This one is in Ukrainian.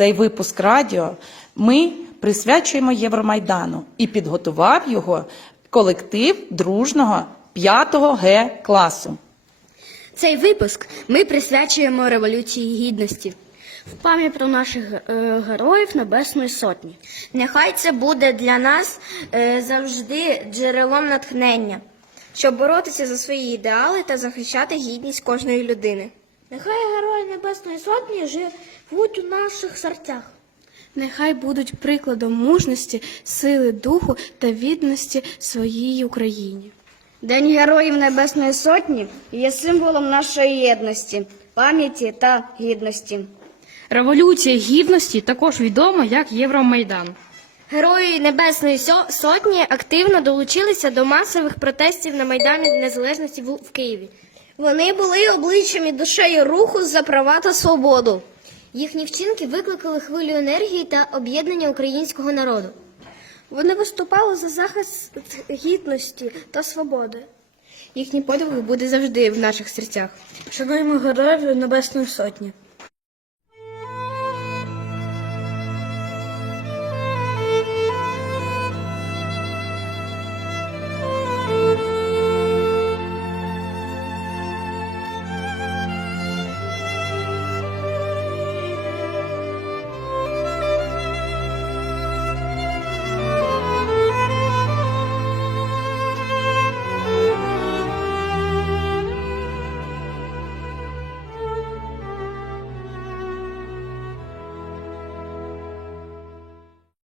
Цей випуск радіо ми присвячуємо Євромайдану і підготував його колектив дружного 5 Г класу. Цей випуск ми присвячуємо Революції Гідності. В пам'ять про наших е, героїв Небесної Сотні. Нехай це буде для нас е, завжди джерелом натхнення, щоб боротися за свої ідеали та захищати гідність кожної людини. Нехай герої Небесної Сотні живуть у наших серцях. Нехай будуть прикладом мужності, сили духу та відності своїй Україні. День Героїв Небесної Сотні є символом нашої єдності, пам'яті та гідності. Революція гідності також відома як Євромайдан. Герої Небесної Сотні активно долучилися до масових протестів на Майдані Незалежності в Києві. Вони були обличчям і душею руху за права та свободу. Їхні вчинки викликали хвилю енергії та об'єднання українського народу. Вони виступали за захист гідності та свободи. Їхній подвиг буде завжди в наших серцях. Шануємо героїв Небесної Сотні.